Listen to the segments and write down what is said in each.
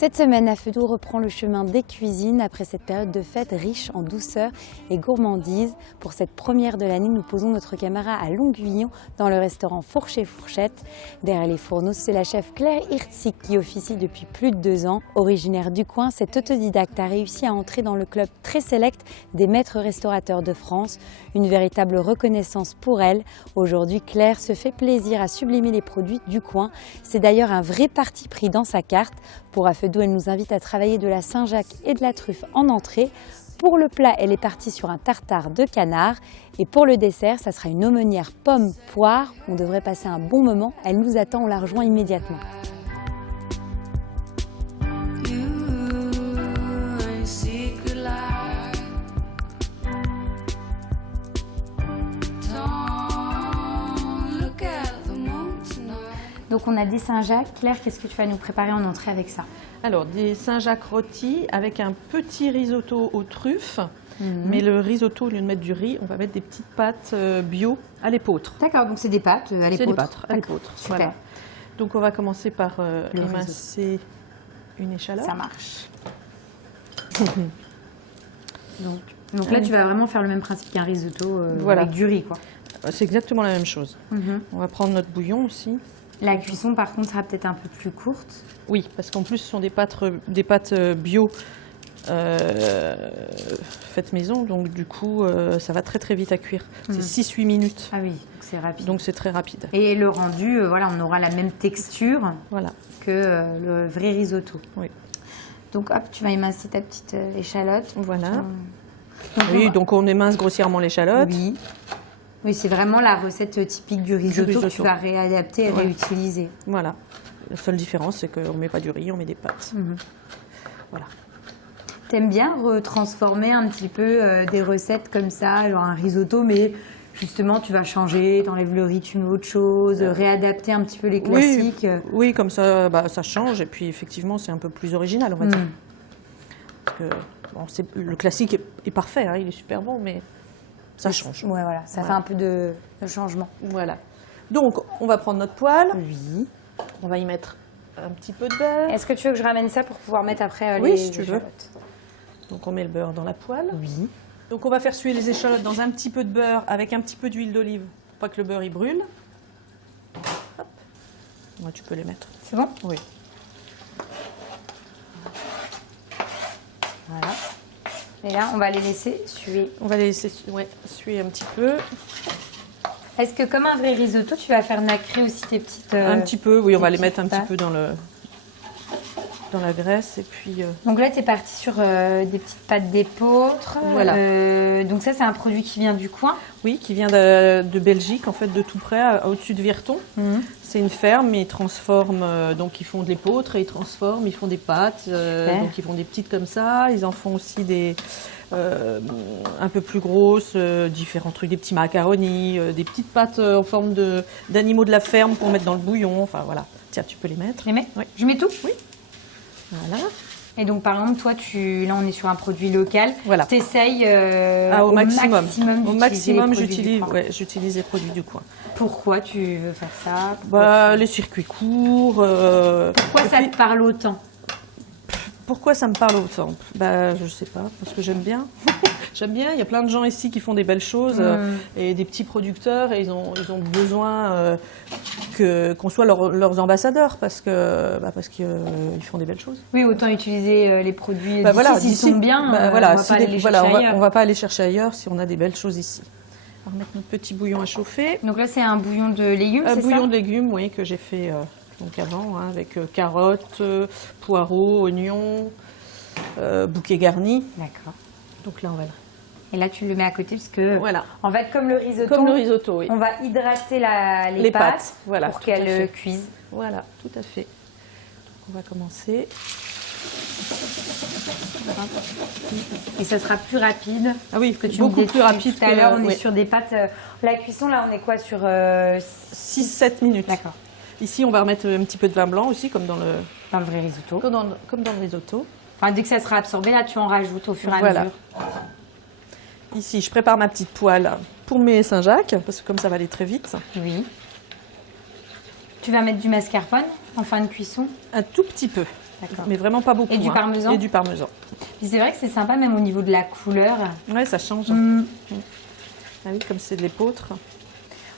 Cette semaine, à Feu Doux reprend le chemin des cuisines après cette période de fête riche en douceur et gourmandise. Pour cette première de l'année, nous posons notre caméra à Longuillon dans le restaurant Fourche et Fourchette. Derrière les fourneaux, c'est la chef Claire Hirtzik qui officie depuis plus de 2 ans. Originaire du coin, cette autodidacte a réussi à entrer dans le club très sélect des maîtres restaurateurs de France. Une véritable reconnaissance pour elle. Aujourd'hui, Claire se fait plaisir à sublimer les produits du coin. C'est d'ailleurs un vrai parti pris dans sa carte. Pour à Feu Doux, elle nous invite à travailler de la Saint-Jacques et de la truffe en entrée. Pour le plat, elle est partie sur un tartare de canard. Et pour le dessert, ça sera une aumônière pomme-poire. On devrait passer un bon moment. Elle nous attend, on la rejoint immédiatement. Donc on a des Saint-Jacques. Claire, qu'est-ce que tu vas nous préparer en entrée avec ça? Alors, des Saint-Jacques rôtis avec un petit risotto aux truffes. Mais le risotto, au lieu de mettre du riz, on va mettre des petites pâtes bio à l'épeautre. D'accord, donc c'est des pâtes à l'épeautre. C'est des pâtes à l'épeautre. Super. Voilà. Donc on va commencer par émincer une échalote. Ça marche. Donc là, tu vas vraiment faire le même principe qu'un risotto voilà. avec du riz, quoi. C'est exactement la même chose. On va prendre notre bouillon aussi. La cuisson, par contre, sera peut-être un peu plus courte. Oui, parce qu'en plus, ce sont des pâtes bio faites maison. Donc, du coup, ça va très, très vite à cuire. C'est 6-8 minutes. Ah oui, c'est rapide. Donc, c'est très rapide. Et le rendu, voilà, on aura la même texture voilà. que le vrai risotto. Oui. Donc, hop, tu vas émincer ta petite échalote. Voilà. Donc on émince grossièrement l'échalote. Oui. Oui, c'est vraiment la recette typique du risotto que tu vas réadapter et réutiliser. Voilà. La seule différence, c'est qu'on ne met pas du riz, on met des pâtes. Voilà. T'aimes bien retransformer un petit peu des recettes comme ça, genre un risotto, mais justement, tu vas changer, t'enlèves le riz, tu mets autre chose, réadapter un petit peu les classiques. Oui, comme ça, ça change. Et puis, effectivement, c'est un peu plus original, on va dire. Parce que, bon, le classique est parfait, hein, il est super bon, mais ça change. Ouais, voilà, ça fait un peu de changement. Voilà. Donc, on va prendre notre poêle. Oui. On va y mettre un petit peu de beurre. Est-ce que tu veux que je ramène ça pour pouvoir mettre après les si tu veux. Donc, on met le beurre dans la poêle. Oui. Donc, on va faire suer les échalotes dans un petit peu de beurre avec un petit peu d'huile d'olive pour pas que le beurre il brûle. Hop. Ouais, tu peux les mettre. C'est bon? Oui. Voilà. Et là, on va les laisser suer. On va les laisser suer un petit peu. Est-ce que comme un vrai risotto, tu vas faire nacrer aussi tes petites... un petit peu, oui, on va les mettre un petit peu dans la graisse. Et puis, Donc là, tu es parti sur des petites pâtes d'épeautre. Voilà. Donc ça, c'est un produit qui vient du coin? Oui, qui vient de Belgique, en fait, de tout près, au-dessus de Virton. C'est une ferme, ils transforment, donc ils font de l'épeautre et ils transforment, ils font des pâtes, donc ils font des petites comme ça, ils en font aussi des un peu plus grosses, différents trucs, des petits macaronis, des petites pâtes en forme d'animaux de la ferme pour mettre dans le bouillon, enfin voilà. Tiens, tu peux les mettre. Je les mets? Oui. Je mets tout? Oui. Voilà. Et donc, par exemple, toi, là, on est sur un produit local. Voilà. Tu essayes au maximum. Au maximum, j'utilise les produits du coin. Pourquoi tu veux faire ça? Les circuits courts. Pourquoi ça te parle autant? Pourquoi ça me parle autant? Je sais pas, parce que j'aime bien. J'aime bien, il y a plein de gens ici qui font des belles choses et des petits producteurs et ils ont besoin qu'on soit leurs ambassadeurs parce qu'ils font des belles choses. Oui, autant utiliser les produits s'ils sont bien, on va pas aller chercher ailleurs si on a des belles choses ici. On va mettre notre petit bouillon à chauffer. Donc là, c'est un bouillon de légumes, c'est ça? Un bouillon de légumes, oui, que j'ai fait donc avant, avec carottes, poireaux, oignons, bouquet garni. D'accord. Donc là, on va Et là, tu le mets à côté parce que, voilà. En fait, comme le risotto, oui. On va hydrater les pâtes pour qu'elles cuisent. Voilà, tout à fait. Donc, on va commencer. Et ça sera plus rapide. Ah oui, que tu beaucoup plus rapide. Tout à l'heure, on est sur des pâtes. La cuisson, là, on est quoi sur 6-7 minutes. D'accord. Ici, on va remettre un petit peu de vin blanc aussi, comme dans le vrai risotto. Comme dans le risotto. Enfin, dès que ça sera absorbé, là, tu en rajoutes au fur et à mesure. Ici, je prépare ma petite poêle pour mes Saint-Jacques, parce que comme ça va aller très vite. Oui. Tu vas mettre du mascarpone en fin de cuisson? Un tout petit peu. mais vraiment pas beaucoup. Et du parmesan. Et du parmesan. Puis c'est vrai que c'est sympa même au niveau de la couleur. Ouais, ça change. Ah oui, comme c'est de l'épeautre.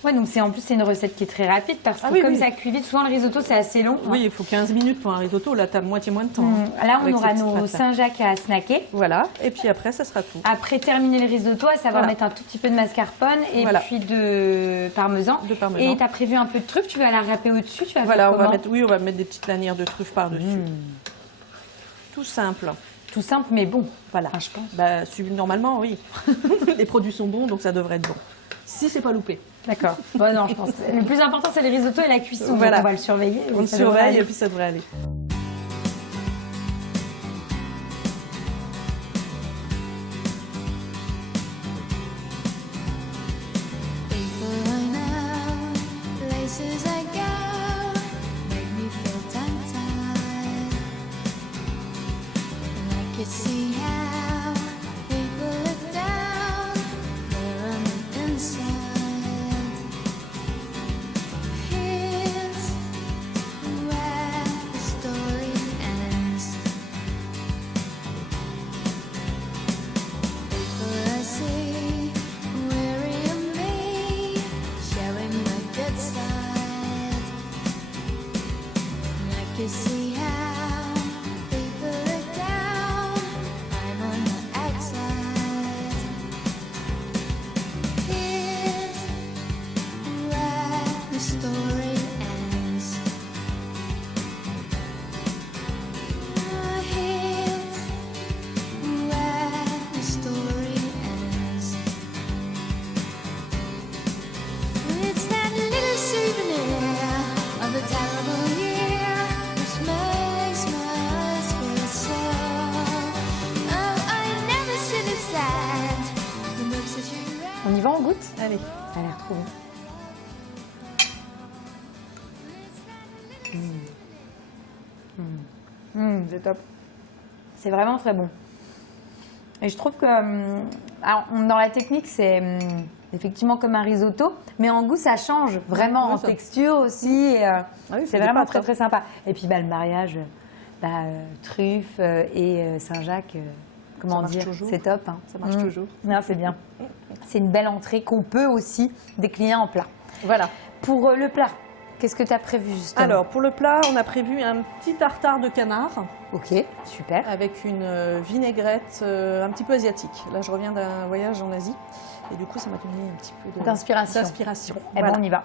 Ouais, donc en plus c'est une recette qui est très rapide parce que comme ça cuit vite, souvent le risotto c'est assez long. Oui, il faut 15 minutes pour un risotto. Là, tu as moitié moins de temps. Là, on aura nos Saint-Jacques à snacker. Voilà, et puis après, ça sera tout. Après terminer le risotto, à savoir mettre un tout petit peu de mascarpone et puis de parmesan. Et tu as prévu un peu de truffe, tu vas la râper au-dessus, tu vas faire comment? On va mettre des petites lanières de truffe par-dessus. Tout simple. Tout simple, mais bon. Voilà. Enfin, je pense. Bah, normalement, oui. Les produits sont bons, donc ça devrait être bon. Si c'est pas loupé. D'accord. Bon, non, je pense. Le plus important, c'est le risotto et la cuisson. Voilà. Donc on va le surveiller. On le surveille et puis ça devrait aller. On y va, on goûte? Allez. Ça a l'air trop bon. C'est top. C'est vraiment très bon. Et je trouve que alors, dans la technique, c'est effectivement comme un risotto, mais en goût, ça change vraiment en texture aussi. C'est vraiment très très sympa. Et puis le mariage, truffe et Saint-Jacques, comment dire, c'est top. Hein. Ça marche toujours. C'est bien. C'est une belle entrée qu'on peut aussi décliner en plat. Voilà. Pour le plat, qu'est-ce que tu as prévu justement? Alors, pour le plat, on a prévu un petit tartare de canard. Ok, super. Avec une vinaigrette un petit peu asiatique. Là, je reviens d'un voyage en Asie et du coup, ça m'a donné un petit peu d'inspiration. d'inspiration. Eh ben, on y va.